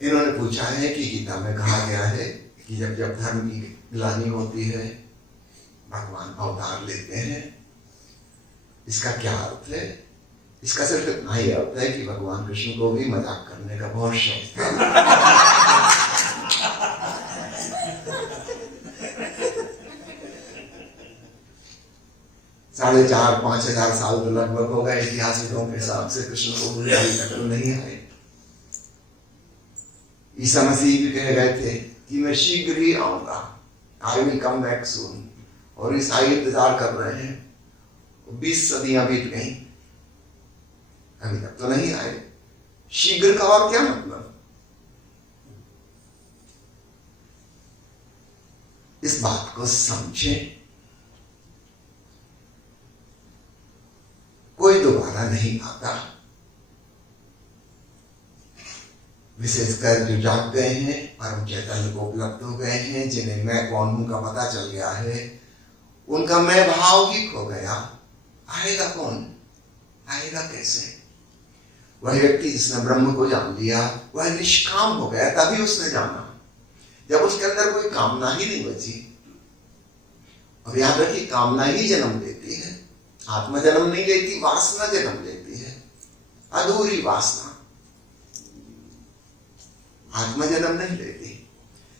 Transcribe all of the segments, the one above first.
इन्होंने पूछा है कि गीता में कहा गया है कि जब जब धर्म की ग्लानि होती है भगवान अवतार लेते हैं, इसका क्या अर्थ है? इसका सिर्फ इतना ही अर्थ है कि भगवान कृष्ण को भी मजाक करने का बहुत शौक था। 4,500-5,000 साल तो लगभग हो गए इतिहासकारों के हिसाब से कृष्ण को बुलाने अभी तक तो नहीं आए। ईसा मसीह भी कह गए थे कि मैं शीघ्र ही आऊंगा, I will come back soon, और ईसाई इंतजार कर रहे हैं। 20 सदियां बीत गई, अभी तक तो नहीं आए। शीघ्र का और क्या मतलब? इस बात को समझें, कोई दोबारा नहीं आता। विशेषकर जो जाग गए हैं, परम चैतन्य को उपलब्ध हो गए हैं, जिन्हें मैं कौन हूं का पता चल गया है, उनका मैं भाव ही खो गया। आएगा कौन? आएगा कैसे? वह व्यक्ति जिसने ब्रह्म को जान लिया वह निष्काम हो गया, तभी उसने जाना। जब उसके अंदर कोई कामना ही नहीं बची, और याद रखिए कामना ही जन्म देती है, आत्मा जन्म नहीं लेती, वासना जन्म लेती है, अधूरी वासना। आत्मा जन्म नहीं लेती।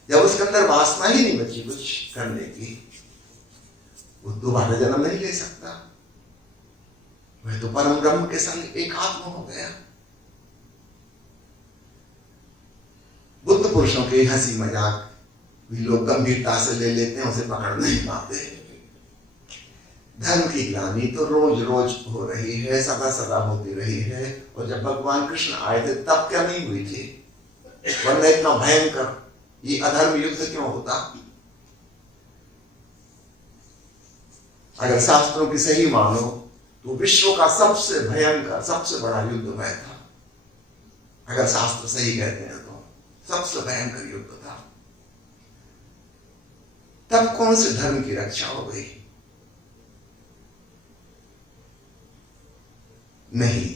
जब उसके अंदर वासना ही नहीं बची कुछ करने की, वो दोबारा जन्म नहीं ले सकता। वह तो परम ब्रह्म के संग एक आत्मा हो गया। बुद्ध पुरुषों के हंसी मजाक भी लोग गंभीरता से ले लेते हैं, उसे पकड़ नहीं पाते। धर्म की ग्लानि तो रोज रोज हो रही है, सदा सदा होती रही है। और जब भगवान कृष्ण आए थे तब क्या नहीं हुई थी? वरना इतना भयंकर ये अधर्म युद्ध क्यों होता? अगर शास्त्रों की सही मानो तो विश्व का सबसे भयंकर सबसे बड़ा युद्ध हुआ था। अगर शास्त्र सही कहते हैं तो सबसे भयंकर युद्ध था। तब कौन से धर्म की रक्षा हो गई? नहीं,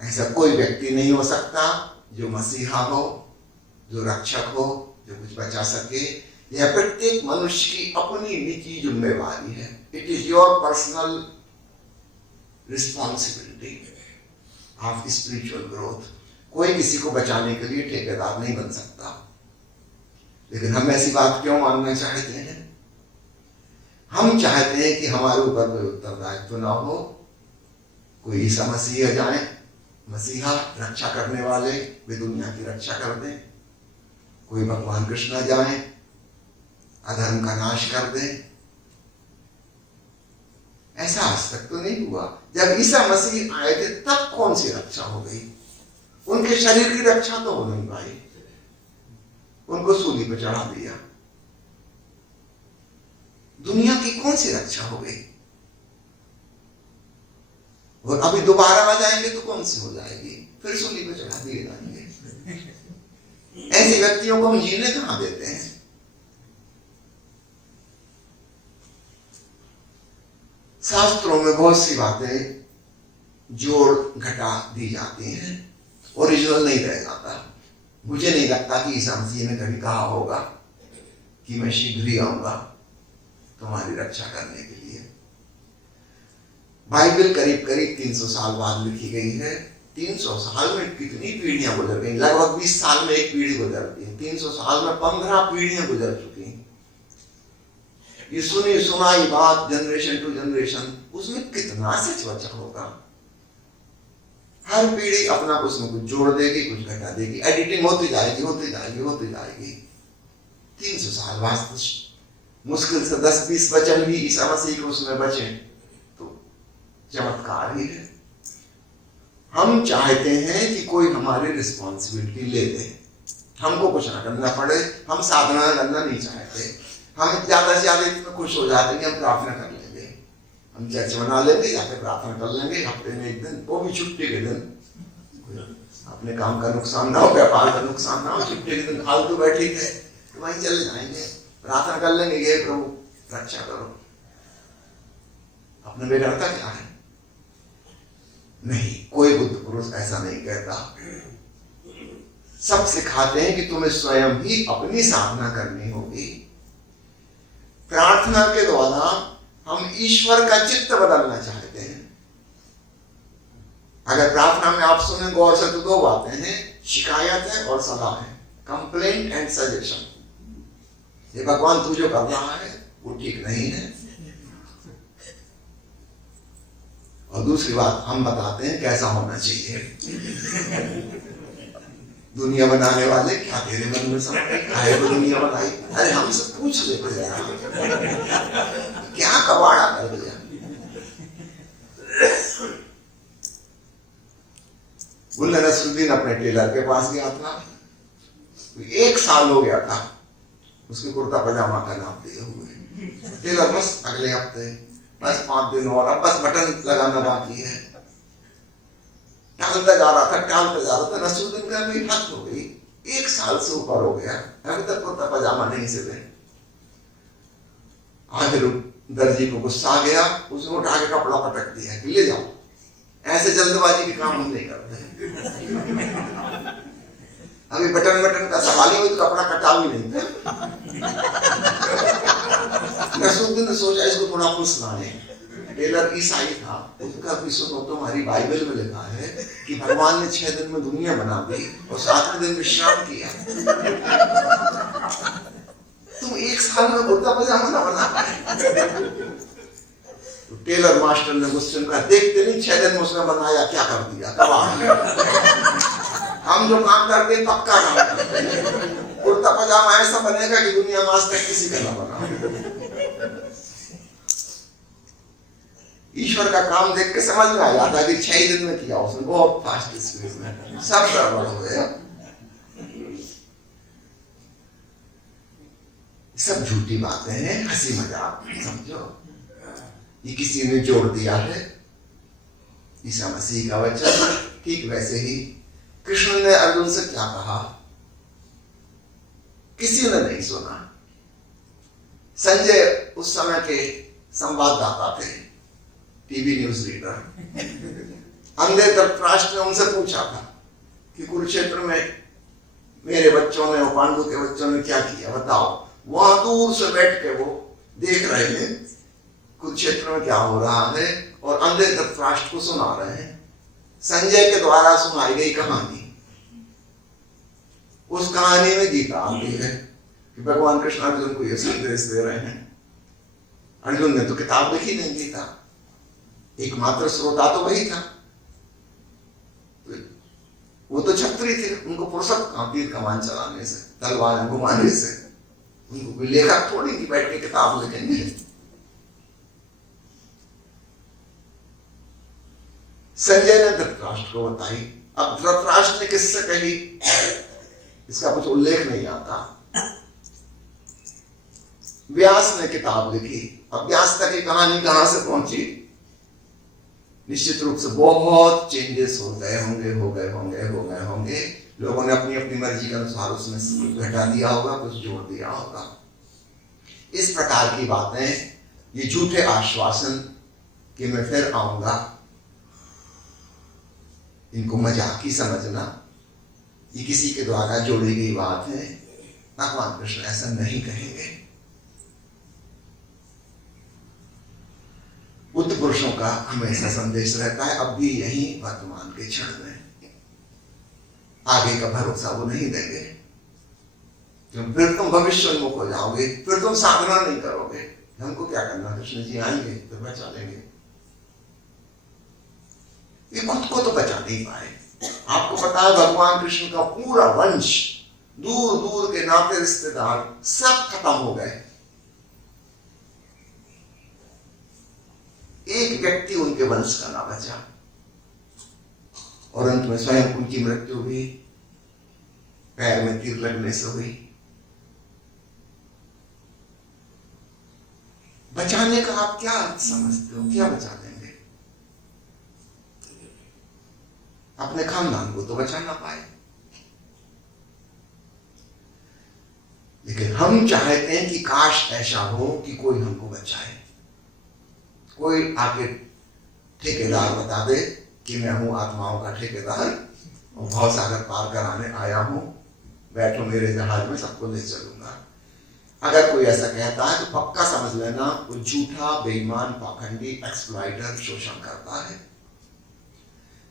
ऐसा कोई व्यक्ति नहीं हो सकता जो मसीहा हो, जो रक्षक हो, जो कुछ बचा सके। यह प्रत्येक मनुष्य की अपनी निजी जिम्मेवारी है। It is your personal responsibility of spiritual growth. कोई किसी को बचाने के लिए ठेकेदार नहीं बन सकता। लेकिन हम ऐसी बात क्यों मानना चाहते हैं? हम चाहते हैं कि हमारे ऊपर कोई उत्तरदायित्व ना हो। कोई ईसा मसीह जाए, मसीहा रक्षा करने वाले, वे दुनिया की रक्षा कर दें। कोई भगवान कृष्ण जाए, अधर्म का नाश कर दें। ऐसा आज तक तो नहीं हुआ। जब ईसा मसीह आए थे तब कौन सी रक्षा हो गई? उनके शरीर की रक्षा तो हो नहीं पाई, उनको सूली पर चढ़ा दिया। दुनिया की कौन सी रक्षा हो गई? और अभी दोबारा आ जाएंगे तो कौन सी हो जाएगी? फिर सूली पर चढ़ा दिए जाएंगे। ऐसे व्यक्तियों को हम जीने कहां देते हैं? शास्त्रों में बहुत सी बातें जोड़ घटा दी जाती हैं, ओरिजिनल नहीं रह जाता। मुझे नहीं लगता कि ईसा मसीह ने कभी कहा होगा कि मैं शीघ्र ही आऊंगा तुम्हारी रक्षा करने के लिए। बाइबल करीब करीब 300 साल बाद लिखी गई है। 300 साल में कितनी पीढ़ियां गुजर गई? लगभग 20 साल में एक पीढ़ी गुजरती है। 300 साल में 15 पीढ़ियां गुजर चुकी। ये सुनी सुनाई बात जनरेशन टू जनरेशन, उसमें कितना सच बचा होगा? हर पीढ़ी अपना कुछ न कुछ जोड़ देगी, कुछ घटा देगी, एडिटिंग होती जाएगी होती जाएगी होती जाएगी। 300 साल बाद मुश्किल से 10-20 वचन भी ईसा मसीह को उसमें बचे तो चमत्कार ही है। हम चाहते हैं कि कोई हमारी रिस्पॉन्सिबिलिटी ले ले, हमको कुछ ना करना पड़े। हम साधना करना नहीं चाहते। हम ज्यादा से ज्यादा इतना खुश हो जाते हैं कि हम प्रार्थना कर लेंगे, हम चर्च बना लेंगे, जाकर प्रार्थना कर लेंगे हफ्ते में एक दिन, वो भी छुट्टी के दिन। अपने काम का नुकसान ना हो, व्यापार का नुकसान ना हो, छुट्टी के दिन फालतू बैठे थे तो वहीं चले जाएंगे, प्रार्थना कर लेंगे, ये प्रभु रक्षा करो। अपने बेगरता क्या है? नहीं, कोई बुद्ध पुरुष ऐसा नहीं कहता। सब सिखाते हैं कि तुम्हें स्वयं ही अपनी साधना करनी होगी। प्रार्थना के द्वारा हम ईश्वर का चित्त बदलना चाहते हैं। अगर प्रार्थना में आप सुने गौर से तो दो बातें हैं, शिकायत है और सलाह है, कंप्लेंट एंड सजेशन। ये भगवान तू जो कर रहा है वो ठीक नहीं है। और दूसरी बात हम बताते हैं कैसा होना चाहिए। दुनिया बनाने वाले क्या तेरे मन में समझ आए वो दुनिया बनाई? अरे हमसे पूछ लेते यार, क्या कबाड़ा कर दिया। मुल्ला नसरुद्दीन अपने टेलर के पास गया था, 1 साल हो गया था उसके कुर्ता पजामा का नाप दिए हुए। टेलर बस अगले हफ्ते, बस 5 दिन और, अब बस बटन लगाना बाकी है। टालता जा रहा था। नसरुद्दीन का भी हद हो गई, 1 साल से ऊपर हो गया, अभी तक कुर्ता पजामा नहीं सिले। आखिर दर्जी को गुस्सा आ गया, उसने उठा के कपड़ा पटक दिया कि ले जाओ, ऐसे जल्दबाजी के काम हम नहीं करते। अभी बटन का सवाल ही, तो कपड़ा कटा भी नहीं था। नसरुद्दीन ने सोचा इसको थोड़ा फुसलाने। टेलर ईसाई था, उसका भी सुनो, तुम्हारी बाइबल में लिखा है कि भगवान ने 6 दिन में दुनिया बना दी और 7वें दिन विश्राम किया। तुम 1 साल में कुर्ता पजामा ना बना पाए। तो टेलर मास्टर ने गुस्से में कहा, देखते नहीं 6 दिन में उसने बनाया, क्या कर दिया कबाड़। हम जो काम करते हैं पक्का काम करते हैं। कुर्ता पजामा ऐसा बनेगा कि दुनिया में आज तक किसी का ना बना। ईश्वर का काम देख के समझ में आ जाता है कि 6 दिन में किया उसने, बहुत फास्ट स्पीड में, सब गड़बड़ हो गया। सब झूठी बातें हैं, हंसी मजाक समझो। ये किसी ने जोड़ दिया है ईसा मसीह का वचन। ठीक वैसे ही कृष्ण ने अर्जुन से क्या कहा किसी ने नहीं सुना। संजय उस समय के संवाददाता थे, टीवी न्यूज रीडर। अंधे धृतराष्ट्र ने उनसे पूछा था कि कुरुक्षेत्र में मेरे बच्चों ने और पांडु के बच्चों ने क्या किया, बताओ। वहां दूर से बैठ के वो देख रहे थे कुरुक्षेत्र में क्या हो रहा है, और अंधे धृतराष्ट्र को सुना रहे हैं। संजय के द्वारा सुनाई गई कहानी, उस कहानी में गीता आती है कि भगवान कृष्ण अर्जुन को यह संदेश दे रहे हैं। अर्जुन ने तो किताब लिखी नहीं, गीता, एकमात्र श्रोता तो वही था। वो तो छत्री थे, उनको फुर्सत कहां तीर कमान चलाने से, तलवार घुमाने से। उनको कोई लेखक थोड़ी कि बैठ के किताब लिखेंगे। संजय ने धृतराष्ट्र को बताई। अब धृतराष्ट्र ने किससे कही इसका कुछ उल्लेख नहीं आता। व्यास ने किताब लिखी। अब व्यास तक की कहानी कहां से पहुंची? निश्चित रूप से बहुत चेंजेस हो गए होंगे। लोगों ने अपनी अपनी मर्जी के अनुसार उसमें कुछ घटा दिया होगा, कुछ जोड़ दिया होगा। इस प्रकार की बातें, ये झूठे आश्वासन कि मैं फिर आऊंगा, इनको मजाक ही समझना, ये किसी के द्वारा जोड़ी गई बात है। भगवान कृष्ण ऐसा नहीं कहेंगे। बुद्ध पुरुषों का हमेशा संदेश रहता है, अब भी यही वर्तमान के क्षण में। आगे का भरोसा वो नहीं देंगे, फिर तुम भविष्य उन्मुख हो जाओगे, फिर तुम साधना नहीं करोगे। हमको क्या करना, कृष्ण जी आएंगे तो बचा लेंगे। ये खुद को तो बचा नहीं पाए। आपको पता है भगवान कृष्ण का पूरा वंश, दूर दूर के नाते रिश्तेदार सब खत्म हो गए। एक व्यक्ति उनके वंश का ना बचा, और अंत में स्वयं उनकी मृत्यु हुई, पैर में तीर लगने से हुई। बचाने का आप क्या समझते हो? क्या बचा देंगे? अपने खानदान को तो बचा ना पाए, लेकिन हम चाहते हैं कि काश ऐसा हो कि कोई हमको बचाए। कोई आके ठेकेदार बता दे कि मैं हूं आत्माओं का ठेकेदार, और भव सागर पार कराने आया हूं, बैठो मेरे जहाज में, सबको ले चलूंगा। अगर कोई ऐसा कहता है तो पक्का समझ लेना वो झूठा, बेईमान, पाखंडी, एक्सप्लॉइटर, शोषण करता है।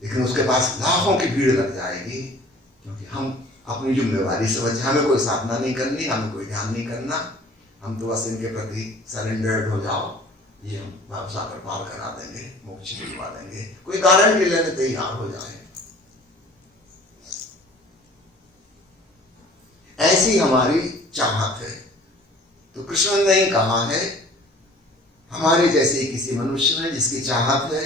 लेकिन उसके पास लाखों की भीड़ लग जाएगी, क्योंकि हम अपनी जिम्मेवारी समझ, हमें कोई साधना नहीं करनी, हमें कोई ध्यान नहीं करना, हम तो बस इनके प्रति सरेंडर्ड हो जाओ, ये हम भव सागर पार करा देंगे, मोक्ष दिलवा देंगे, कोई गारंटी लेने तैयार हो जाए। ऐसी हमारी चाहत है। तो कृष्ण ने ही कहा है, हमारे जैसे किसी मनुष्य ने जिसकी चाहत है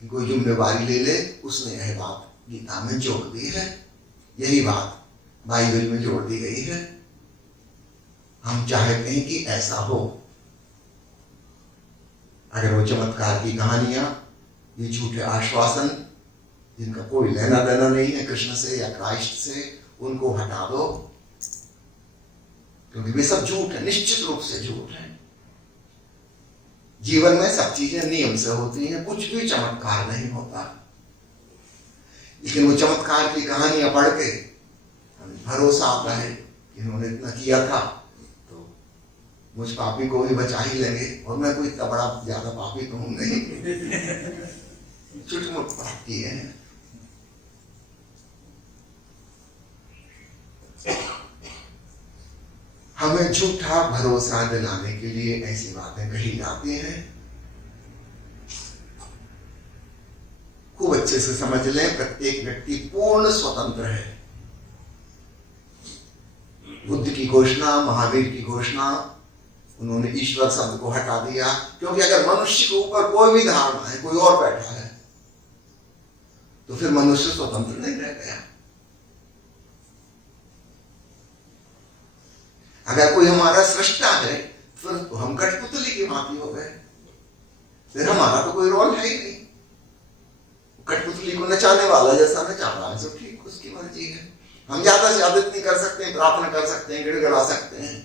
कि कोई जिम्मेवारी ले ले, उसने यह बात गीता में जोड़ दी है, यही बात बाइबल में जोड़ दी गई है। हम चाहते हैं कि ऐसा हो। अगर वो चमत्कार की कहानियां, ये झूठे आश्वासन जिनका कोई लेना देना नहीं है कृष्ण से या क्राइस्ट से, उनको हटा दो, क्योंकि वे सब झूठ है, निश्चित रूप से झूठ है। जीवन में सब चीजें नियम से होती हैं, कुछ भी चमत्कार नहीं होता। लेकिन वो चमत्कार की कहानियां पढ़ के हमें भरोसा आता है कि इन्होंने इतना किया था तो मुझ पापी को भी बचा ही लेंगे, और मैं कोई इतना बड़ा ज्यादा पापी तो हूं नहीं, छुटमुट बात की है। हमें झूठा भरोसा दिलाने के लिए ऐसी बातें कही जाती हैं। खूब अच्छे से समझ लें, प्रत्येक व्यक्ति पूर्ण स्वतंत्र है। बुद्ध की घोषणा, महावीर की घोषणा, उन्होंने ईश्वर शब्द को हटा दिया, क्योंकि अगर मनुष्य के ऊपर कोई भी धारणा है, कोई और बैठा है, तो फिर मनुष्य स्वतंत्र नहीं रह गया। अगर कोई हमारा सृष्टा है, फिर तो हम कठपुतली की भांति हो गए, फिर हमारा तो कोई रोल है ही नहीं। कठपुतली को नचाने वाला जैसा नचा रहा है, तो ठीक, उसकी मर्जी है। हम ज्यादा से ज्यादा नहीं कर सकते, प्रार्थना कर सकते हैं, गिड़गिड़ा सकते हैं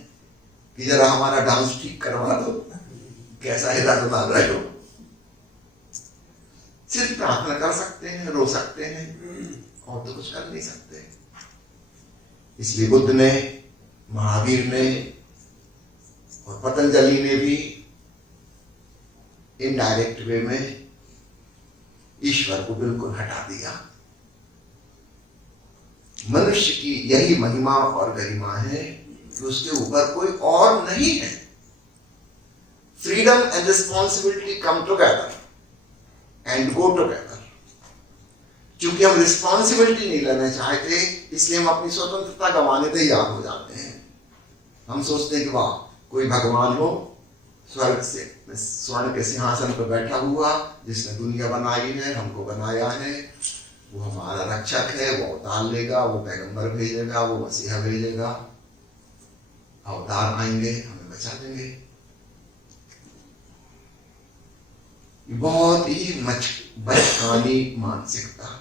कि जरा हमारा डांस ठीक करवा दो, कैसा हिला डुला रहे हो। सिर्फ प्रार्थना कर सकते हैं, रो सकते हैं, और तो कुछ कर नहीं सकते। इसलिए बुद्ध ने, महावीर ने और पतंजलि ने भी इनडायरेक्ट वे में ईश्वर को बिल्कुल हटा दिया। मनुष्य की यही महिमा और गरिमा है कि उसके ऊपर कोई और नहीं है। Freedom and responsibility come together and go together. चूंकि हम रिस्पॉन्सिबिलिटी नहीं लेना चाहते, इसलिए हम अपनी स्वतंत्रता गंवाने तैयार हो जाते हैं। हम सोचते हैं कि वाह, कोई भगवान हो स्वर्ग से, स्वर्ण के सिंहासन पर बैठा हुआ, जिसने दुनिया बनाई है, हमको बनाया है, वो हमारा रक्षक है, वो अवतार लेगा, वो पैगंबर भेजेगा, वो मसीहा भेजेगा, अवतार आएंगे, हमें बचा देंगे। बहुत ही बचकानी मानसिकता।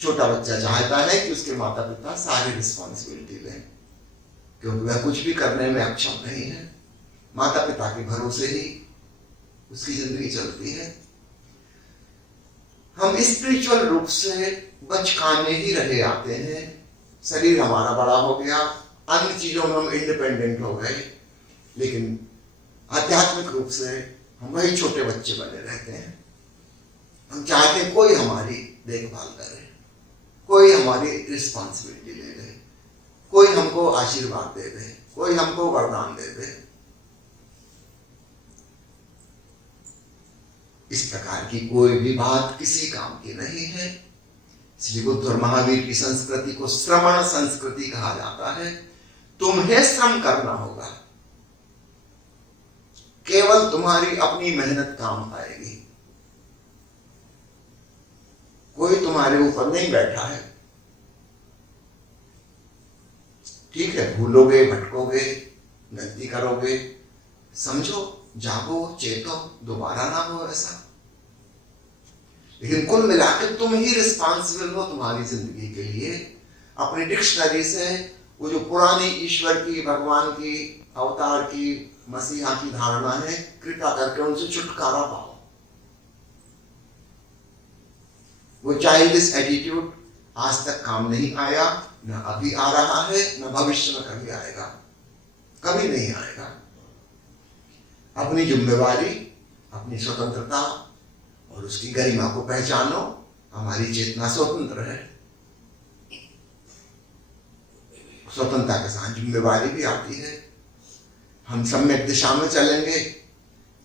छोटा बच्चा चाहता है कि उसके माता पिता सारी रिस्पॉन्सिबिलिटी लें, क्योंकि वह कुछ भी करने में अक्षम नहीं है। माता पिता के भरोसे ही उसकी जिंदगी चलती है। हम स्पिरिचुअल रूप से बचकाने ही रहे आते हैं। शरीर हमारा बड़ा हो गया, अन्य चीजों में हम इंडिपेंडेंट हो गए, लेकिन आध्यात्मिक रूप से हम वही छोटे बच्चे बने रहते हैं। हम चाहते हैं कोई हमारी देखभाल करे, कोई हमारी रिस्पॉन्सिबिलिटी ले ले, कोई हमको आशीर्वाद दे दे, कोई हमको वरदान दे दे। इस प्रकार की कोई भी बात किसी काम की नहीं है। श्री बुद्ध और महावीर की संस्कृति को श्रमण संस्कृति कहा जाता है। तुम्हें श्रम करना होगा, केवल तुम्हारी अपनी मेहनत काम आएगी। कोई तुम्हारे ऊपर नहीं बैठा है। ठीक है, भूलोगे, भटकोगे, गलती करोगे, समझो, जागो, चेतो, दोबारा ना हो ऐसा। लेकिन कुल मिलाकर तुम ही रिस्पॉन्सिबल हो तुम्हारी जिंदगी के लिए। अपनी डिक्शनरी से वो जो पुरानी ईश्वर की, भगवान की, अवतार की, मसीहा की धारणा है, कृपा करके उनसे छुटकारा पाओ। वो चाइल्डिश एटीट्यूड, आज तक काम नहीं आया, न अभी आ रहा है, न भविष्य में कभी आएगा, कभी नहीं आएगा। अपनी जिम्मेवारी, अपनी स्वतंत्रता और उसकी गरिमा को पहचानो। हमारी चेतना स्वतंत्र है, स्वतंत्रता के साथ जिम्मेवारी भी आती है। हम सम्यक दिशा में चलेंगे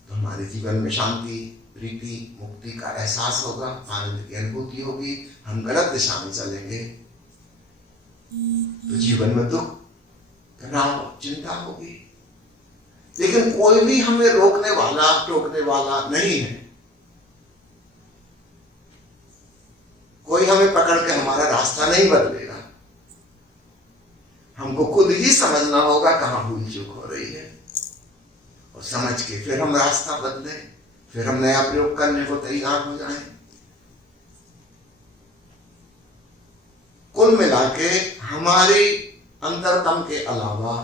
तो हमारे जीवन में शांति, प्रीति, मुक्ति का एहसास होगा, आनंद की अनुभूति होगी। हम गलत दिशा में चलेंगे तो जीवन में दुख, तनाव, चिंता होगी। लेकिन कोई भी हमें रोकने वाला, टोकने वाला नहीं है। कोई हमें पकड़ के हमारा रास्ता नहीं बदलेगा। हमको खुद ही समझना होगा कहां भूल चूक हो रही है, और समझ के फिर हम रास्ता बदलें, फिर हम नया प्रयोग करने को तैयार हो जाएं। कुल मिला के हमारी अंतरतम के अलावा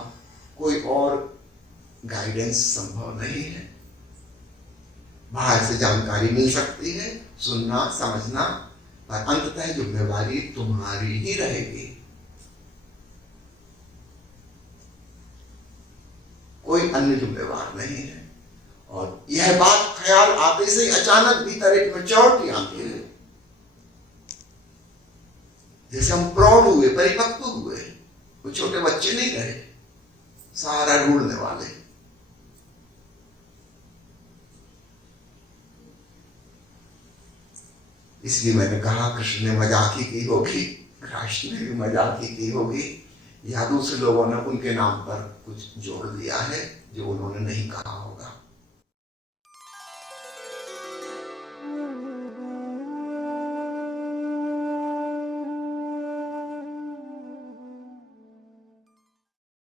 कोई और गाइडेंस संभव नहीं है। बाहर से जानकारी मिल सकती है, सुनना, समझना, पर अंततः जिम्मेवारी तुम्हारी ही रहेगी। कोई अन्य जिम्मेवार नहीं है। और यह बात ख्याल आते से अचानक भीतर एक मैच्योरिटी आती है, जैसे हम प्रौढ़ हुए, परिपक्व हुए। वो छोटे बच्चे नहीं रहे, सहारा ढूंढने वाले। इसलिए मैंने कहा कृष्ण ने मजाक ही की होगी, कृष्ण ने भी मजाक ही की होगी, या दूसरे लोगों ने उनके नाम पर कुछ जोड़ दिया है जो उन्होंने नहीं कहा होगा।